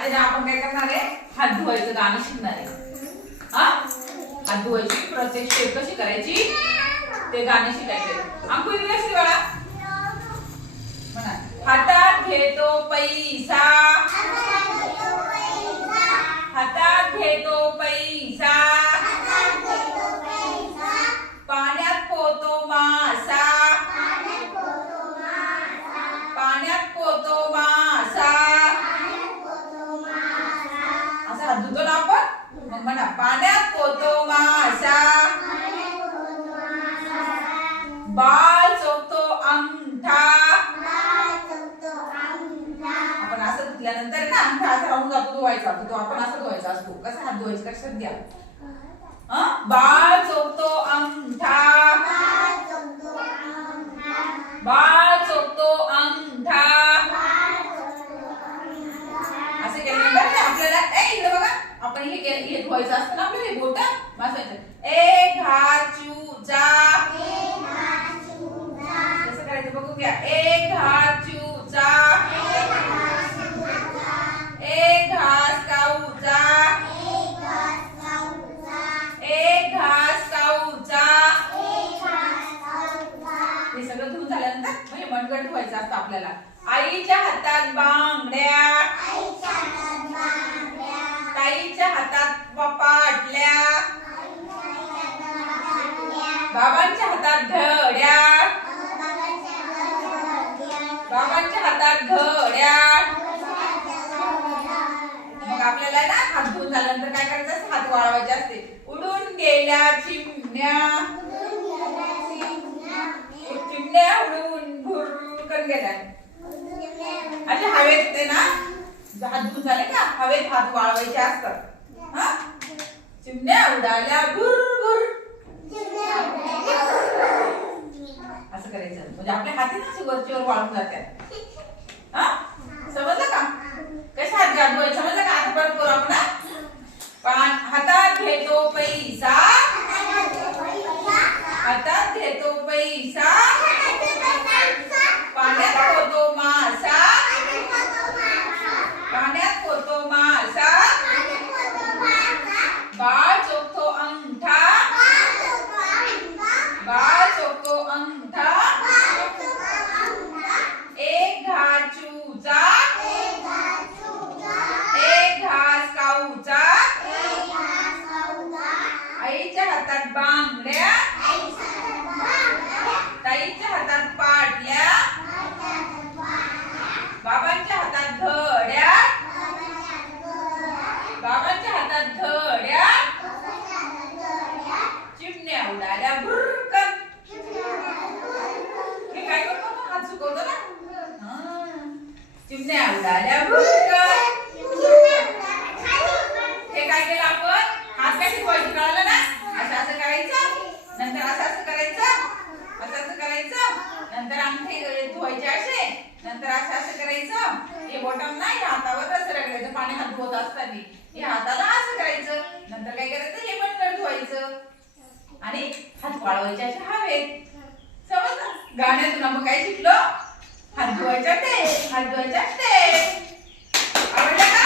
आणि आपण काय करणार आहे? हात धुवायचं गाणं शिकणार आहे. हा? हात धुवायची प्रोसेस शेप कशी करायची? ते गाणं शिकायचे अंकुर व्यवस्थित बाळा म्हणा. हातात घेतो पैसा हातात घेतो पैसा पाण्यात पोतो मासा पाण्यात पोतो मासा असा हात धुतो ना आपण मग म्हणा पाण्यात पोतो मासा बाळ चोखतो अंगठा. आपण असं धुतल्यानंतर ना अंगठा असा राहून जातो धुवायचा तो आपण असं धुवायचा असतो. कसा हात धुवायचा? हं? बाळ चोखतो अंगठा. बाळ चोखतो अंगठा. असं केल्यानंतर ना आपल्याला ए इकडे बघा. आपण हे केलं हे धुवायचं असतं ना आपल्याला बोट. ए घा चू जा कसं करायचं बघू घ्या ए घा चू जा ए घास काऊ जा ए घास काऊ जा हे सगळं धुवून झाल्यानंतर म्हणजे मनगट धुवायचं असतं आपल्याला. आईच्या हातात बांगड्या. ताईच्या हातात पाटल्या बाबांच्या हातात घड्या बाबांच्या हातात घड्या. मग आपल्याला ना हात धुवून झाल्यानंतर काय करायचं? हात वाळवायचे असते. उडून गेल्या चिमण्या उडून भुरकन गेल्या. असे हवेत ते ना हात धुवून झाले का? हवेत हात वाळवायचे असतात. हा? चिमण्या उडाल्या गुर गुर. असं करायचं. म्हणजे आपल्या हाती ना असे वरचीवर वाळून जातात हा? समजलं का? कसं हात घात समजलं का? हात परत करू आपण हा? पान हातात घेतो पैसा. हातात घेतो पैसा. ताईच्या हातात बांगड्या. ताईच्या हातात पाडल्या. बाबांच्या हातात घड्या. बाबांच्या हातात घड्या. चिमण्या उडाल्या भुरकन. हे काय करतो ना हात चुकवतो ना? चिमण्या उडाल्या भुरकन हे काय केलं आपण हात कशी धुवायची कळालं ना असं असं करायचं नंतर असं असं करायचं असं असं करायचं नंतर अंगठे धुवायचे असे नंतर असं असं करायचं. हे बॉटम नाही हातावर असं रगडायचं पाणी हात धुवत असताना. हे हाताला असं करायचं नंतर काय करायचं? हे पण धुवायचं. आणि हात वाळवायचे असे हवेत समज गाण्यातून आपण काय शिकलो? हात धुवायच्या ते हात धुवायच्या ते आवडलं का?